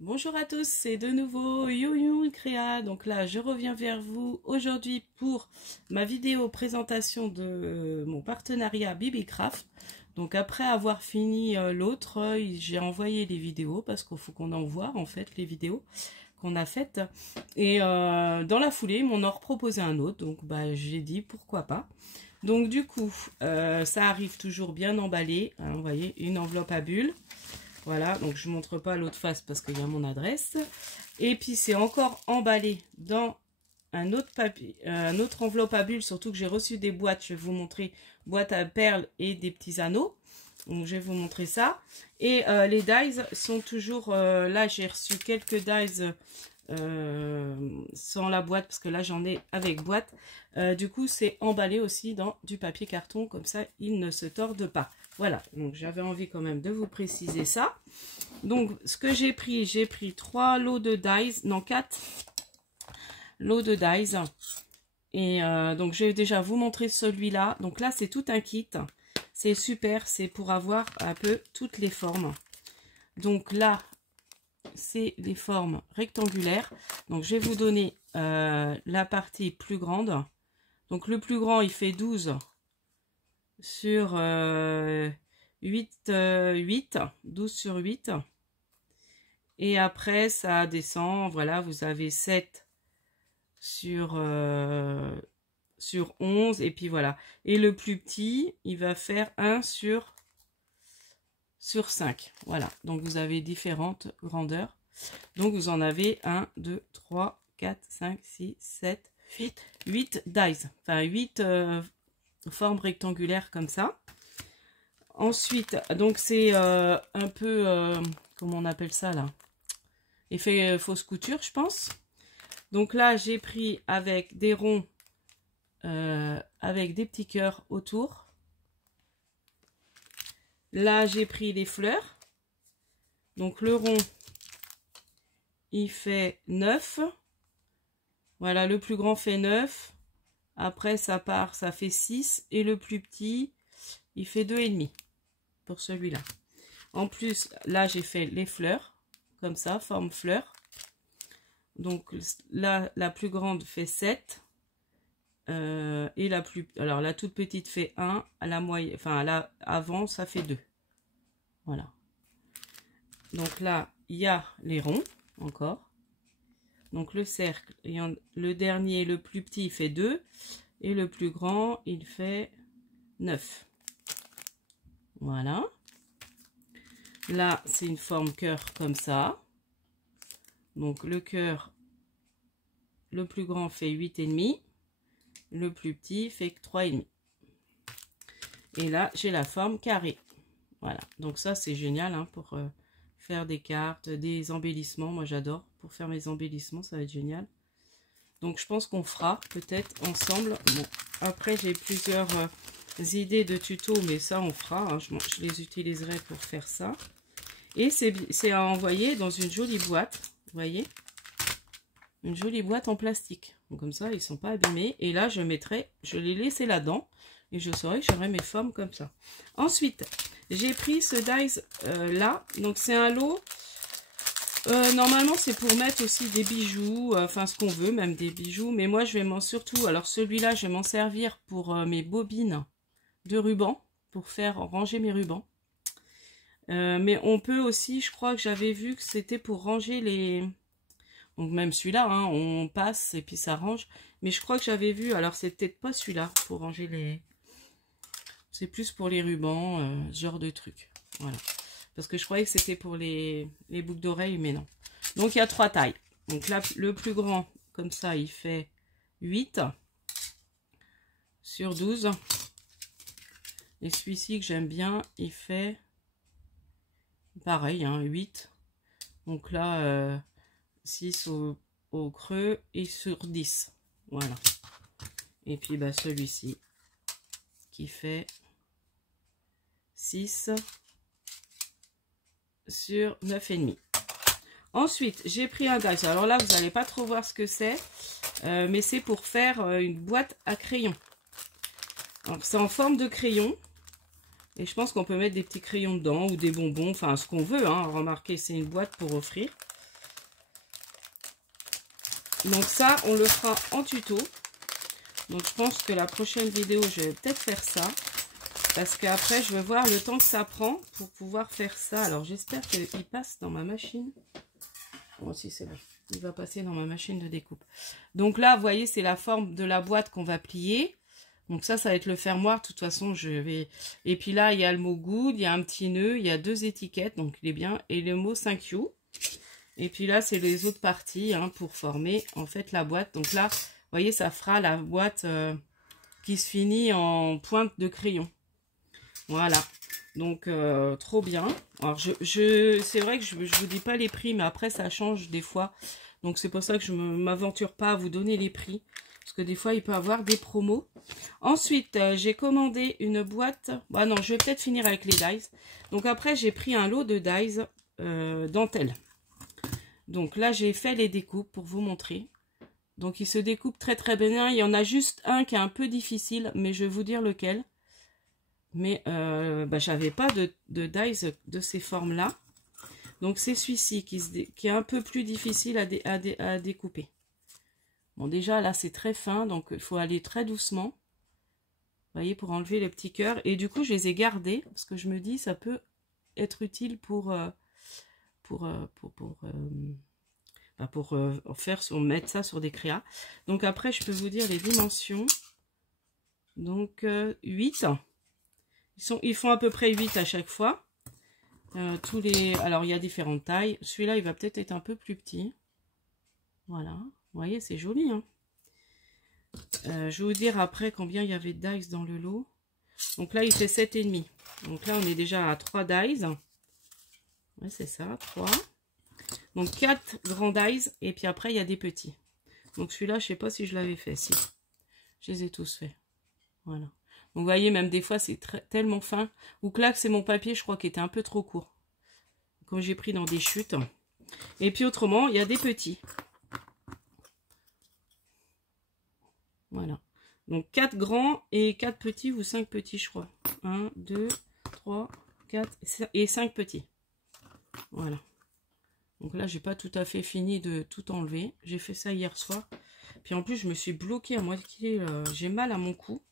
Bonjour à tous, c'est de nouveau YoYo Créa. Donc là, je reviens vers vous aujourd'hui pour ma vidéo présentation de mon partenariat BBCraft. Donc après avoir fini l'autre, j'ai envoyé les vidéos parce qu'il faut qu'on envoie en fait les vidéos qu'on a faites. Et dans la foulée, ils m'en ont proposé un autre. Donc bah, j'ai dit pourquoi pas. Donc du coup, ça arrive toujours bien emballé. Hein, vous voyez, une enveloppe à bulles. Voilà, donc je ne montre pas l'autre face parce qu'il y a mon adresse. Et puis c'est encore emballé dans un autre papier, un autre enveloppe à bulles, surtout que j'ai reçu des boîtes. Je vais vous montrer boîte à perles et des petits anneaux. Donc je vais vous montrer ça. Et les dies sont toujours là. J'ai reçu quelques dies sans la boîte parce que là j'en ai avec boîte. Du coup c'est emballé aussi dans du papier carton, comme ça il ne se tordent pas. Voilà, donc j'avais envie quand même de vous préciser ça. Donc ce que j'ai pris 3 lots de dies, non 4 lots de dies. Et donc je vais déjà vous montrer celui-là. Donc là c'est tout un kit, c'est super, c'est pour avoir un peu toutes les formes. Donc là c'est les formes rectangulaires. Donc je vais vous donner la partie plus grande. Donc le plus grand il fait 12 sur 12 sur 8. Et après ça descend, voilà, vous avez 7 sur 11, et puis voilà. Et le plus petit, il va faire 1 sur 5. Voilà, donc vous avez différentes grandeurs. Donc vous en avez 1, 2, 3, 4, 5, 6, 7, 8 dies. Enfin 8 formes rectangulaires comme ça. Ensuite, donc c'est un peu, comment on appelle ça là? Effet fausse couture, je pense. Donc là, j'ai pris avec des ronds, avec des petits cœurs autour. Là, j'ai pris les fleurs. Donc le rond, il fait 9. Voilà, le plus grand fait 9. Après, ça part, ça fait 6. Et le plus petit, il fait 2,5 pour celui-là. En plus, là, j'ai fait les fleurs, comme ça, forme fleur. Donc là, la plus grande fait 7. Et alors la toute petite fait 1. À la moyenne, enfin, là, avant, ça fait 2. Voilà. Donc là, il y a les ronds, encore. Donc le cercle, le dernier, le plus petit, il fait 2. Et le plus grand, il fait 9. Voilà. Là, c'est une forme cœur comme ça. Donc le cœur, le plus grand fait 8,5. Le plus petit fait 3,5. Et là, j'ai la forme carré. Voilà. Donc ça, c'est génial hein, pour faire des cartes, des embellissements. Moi, j'adore. Pour faire mes embellissements, ça va être génial. Donc je pense qu'on fera peut-être ensemble. Bon, après, j'ai plusieurs idées de tutos, mais ça, on fera. Hein. Je les utiliserai pour faire ça. Et c'est à envoyer dans une jolie boîte. Vous voyez? Une jolie boîte en plastique. Donc comme ça, ils ne sont pas abîmés. Et là, je les laisserai là-dedans. Et je saurai que j'aurai mes formes comme ça. Ensuite, j'ai pris ce dies là. Donc c'est un lot. Normalement, c'est pour mettre aussi des bijoux. Enfin, ce qu'on veut, même des bijoux. Mais moi, je vais surtout... Alors celui-là, je vais m'en servir pour mes bobines de ruban. Pour faire ranger mes rubans. Mais on peut aussi, je crois que j'avais vu que c'était pour ranger les... Donc même celui-là, hein, on passe et puis ça range. Mais je crois que j'avais vu, alors c'est peut-être pas celui-là pour ranger les... C'est plus pour les rubans, ce genre de truc. Voilà. Parce que je croyais que c'était pour les boucles d'oreilles, mais non. Donc il y a 3 tailles. Donc là, le plus grand, comme ça, il fait 8 sur 12. Et celui-ci que j'aime bien, il fait... Pareil, hein, 8. Donc là, 6 au creux et sur 10. Voilà. Et puis bah, celui-ci qui fait 6 sur 9,5. Ensuite, j'ai pris un dies. Alors là, vous n'allez pas trop voir ce que c'est. Mais c'est pour faire une boîte à crayons. C'est en forme de crayon. Et je pense qu'on peut mettre des petits crayons dedans ou des bonbons, enfin ce qu'on veut. Hein. Remarquez, c'est une boîte pour offrir. Donc ça, on le fera en tuto. Donc je pense que la prochaine vidéo, je vais peut-être faire ça. Parce qu'après, je veux voir le temps que ça prend pour pouvoir faire ça. Alors j'espère qu'il passe dans ma machine. Bon, si c'est bon. Il va passer dans ma machine de découpe. Donc là, vous voyez, c'est la forme de la boîte qu'on va plier. Donc ça va être le fermoir. De toute façon, je vais... Et puis là, il y a le mot good, il y a un petit nœud, il y a 2 étiquettes, donc il est bien. Et le mot thank you. Et puis là, c'est les autres parties hein, pour former en fait la boîte. Donc là, vous voyez, ça fera la boîte qui se finit en pointe de crayon. Voilà. Donc, trop bien. Alors, c'est vrai que je vous dis pas les prix, mais après, ça change des fois. Donc, c'est pour ça que je ne m'aventure pas à vous donner les prix. Parce que des fois, il peut y avoir des promos. Ensuite, j'ai commandé une boîte. Bah non, je vais peut-être finir avec les dies. Donc, après, j'ai pris un lot de dies dentelle. Donc, là, j'ai fait les découpes pour vous montrer. Donc, il se découpe très, très bien. Il y en a juste un qui est un peu difficile, mais je vais vous dire lequel. Mais j'avais pas de dies de ces formes-là. Donc, c'est celui-ci qui est un peu plus difficile à découper. Bon, déjà, là, c'est très fin, donc il faut aller très doucement. Vous voyez, pour enlever les petits cœurs. Et du coup, je les ai gardés, parce que je me dis, ça peut être utile pour mettre ça sur des créas. Donc, après, je peux vous dire les dimensions. Donc, 8. Ils font à peu près 8 à chaque fois. Alors, il y a différentes tailles. Celui-là, il va peut-être être un peu plus petit. Voilà. Vous voyez, c'est joli. Hein, je vais vous dire après combien il y avait de dies dans le lot. Donc là, il fait 7,5. Donc là, on est déjà à 3 dies. Ouais, c'est ça, 3. Donc 4 grands dies. Et puis après, il y a des petits. Donc celui-là, je ne sais pas si je l'avais fait. Si. Je les ai tous faits. Voilà. Donc, vous voyez, même des fois, c'est tellement fin. Ou que là, c'est mon papier, je crois, qui était un peu trop court. Comme j'ai pris dans des chutes. Et puis, autrement, il y a des petits. Voilà. Donc, 4 grands et 4 petits ou 5 petits, je crois. 1, 2, 3, 4 et 5 petits. Voilà. Donc là, j'ai pas tout à fait fini de tout enlever. J'ai fait ça hier soir. Puis, en plus, je me suis bloquée à moitié. J'ai mal à mon cou.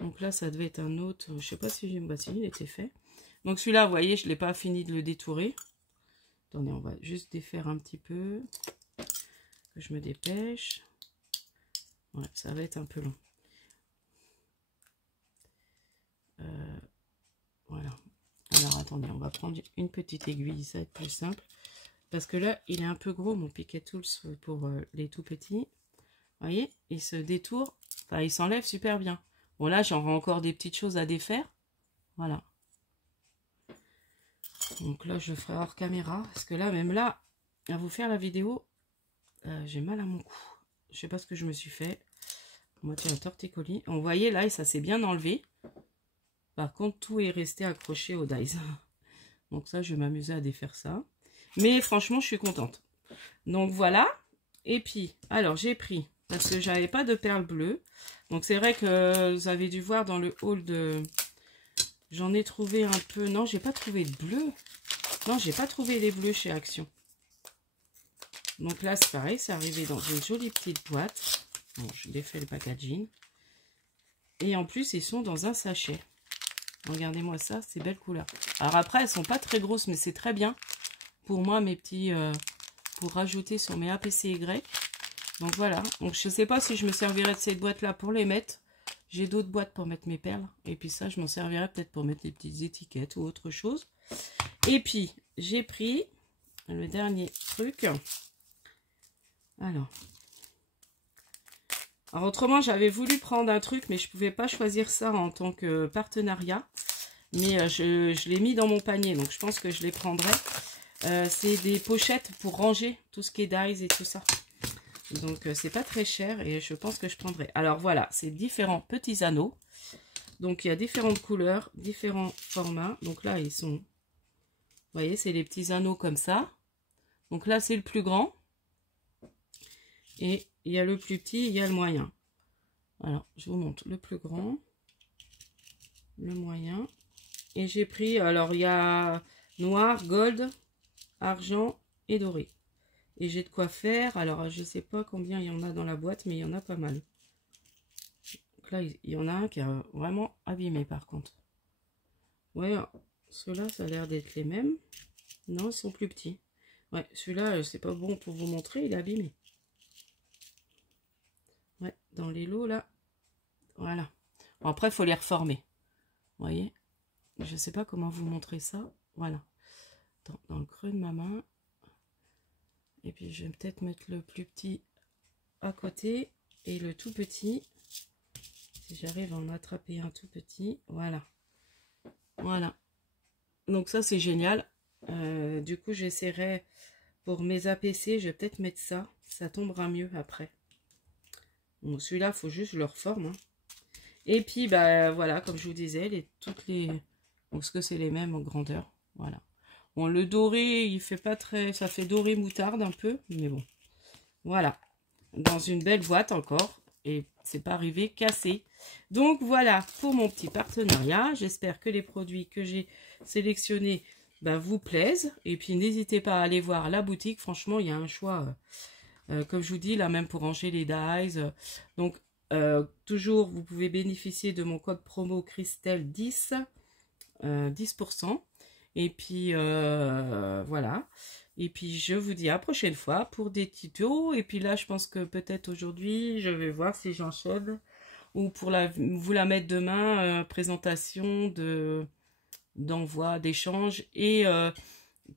Donc là, ça devait être un autre. Je sais pas si il était fait. Donc celui-là, vous voyez, je ne l'ai pas fini de le détourer. Attendez, on va juste défaire un petit peu. Que je me dépêche. Ouais, ça va être un peu long. Voilà. Alors, attendez, on va prendre une petite aiguille. Ça va être plus simple. Parce que là, il est un peu gros, mon Piquet Tools, pour les tout petits. Vous voyez, il se détourne. Enfin, il s'enlève super bien. Bon, là, j'aurai encore des petites choses à défaire. Voilà. Donc là, je le ferai hors caméra. Parce que là, même là, à vous faire la vidéo, j'ai mal à mon cou. Je sais pas ce que je me suis fait. Moitié un torticolis. Vous voyez, là, ça s'est bien enlevé. Par contre, tout est resté accroché au dies. Donc ça, je vais m'amuser à défaire ça. Mais franchement, je suis contente. Donc voilà. Et puis, alors, j'ai pris... Parce que j'avais pas de perles bleues. Donc c'est vrai que vous avez dû voir dans le haul de... J'en ai trouvé un peu... Non, j'ai pas trouvé de bleu. Non, j'ai pas trouvé les bleus chez Action. Donc là, c'est pareil. C'est arrivé dans une jolie petite boîte. Bon, je défais le packaging. Et en plus, ils sont dans un sachet. Regardez-moi ça, c'est belle couleur. Alors après, elles sont pas très grosses, mais c'est très bien. Pour moi, mes petits... pour rajouter sur mes APCY. Donc voilà, donc je ne sais pas si je me servirai de cette boîte-là pour les mettre. J'ai d'autres boîtes pour mettre mes perles. Et puis ça, je m'en servirai peut-être pour mettre des petites étiquettes ou autre chose. Et puis, j'ai pris le dernier truc. Alors autrement, j'avais voulu prendre un truc, mais je ne pouvais pas choisir ça en tant que partenariat. Mais je l'ai mis dans mon panier, donc je pense que je les prendrai. C'est des pochettes pour ranger tout ce qui est dies et tout ça. Donc, c'est pas très cher et je pense que je prendrai. Alors, voilà, c'est différents petits anneaux. Donc, il y a différentes couleurs, différents formats. Donc là, ils sont... Vous voyez, c'est les petits anneaux comme ça. Donc là, c'est le plus grand. Et il y a le plus petit, il y a le moyen. Alors, je vous montre le plus grand. Le moyen. Et j'ai pris... Alors, il y a noir, gold, argent et doré. Et j'ai de quoi faire. Alors, je sais pas combien il y en a dans la boîte, mais il y en a pas mal. Donc là, il y en a un qui est vraiment abîmé, par contre. Ouais, ceux-là, ça a l'air d'être les mêmes. Non, ils sont plus petits. Ouais, celui-là, c'est pas bon pour vous montrer, il est abîmé. Ouais, dans les lots, là. Voilà. Bon, après, il faut les reformer. Vous voyez? Je sais pas comment vous montrer ça. Voilà. Dans le creux de ma main. Et puis, je vais peut-être mettre le plus petit à côté et le tout petit. Si j'arrive à en attraper un tout petit. Voilà. Voilà. Donc ça, c'est génial. Du coup, j'essaierai pour mes APC, je vais peut-être mettre ça. Ça tombera mieux après. Bon, celui-là, il faut juste je le reforme. Hein. Et puis, bah voilà, comme je vous disais, toutes les... Donc, ce que c'est les mêmes en grandeur. Voilà. Bon, le doré, il fait pas très... Ça fait doré moutarde un peu, mais bon. Voilà. Dans une belle boîte encore. Et c'est pas arrivé cassé. Donc, voilà pour mon petit partenariat. J'espère que les produits que j'ai sélectionnés bah, vous plaisent. Et puis, n'hésitez pas à aller voir la boutique. Franchement, il y a un choix... comme je vous dis, là même pour ranger les dies. Donc, toujours, vous pouvez bénéficier de mon code promo Christelle10, 10%. Et puis, voilà. Et puis, je vous dis à la prochaine fois pour des tutos. Et puis là, je pense que peut-être aujourd'hui, je vais voir si j'enchaîne. Ou pour vous la mettre demain, présentation d'envoi, d'échange et...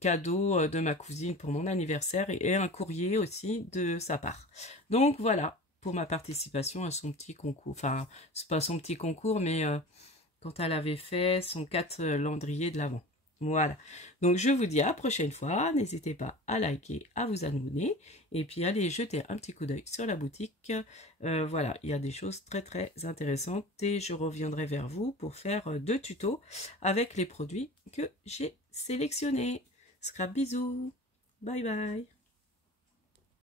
cadeau de ma cousine pour mon anniversaire et un courrier aussi de sa part. Donc voilà pour ma participation à son petit concours. Enfin, c'est pas son petit concours, mais quand elle avait fait son calendrier de l'Avent. Voilà. Donc je vous dis à la prochaine fois. N'hésitez pas à liker, à vous abonner et puis allez jeter un petit coup d'œil sur la boutique. Voilà, il y a des choses très très intéressantes et je reviendrai vers vous pour faire 2 tutos avec les produits que j'ai sélectionnés. Scrap bisous. Bye bye.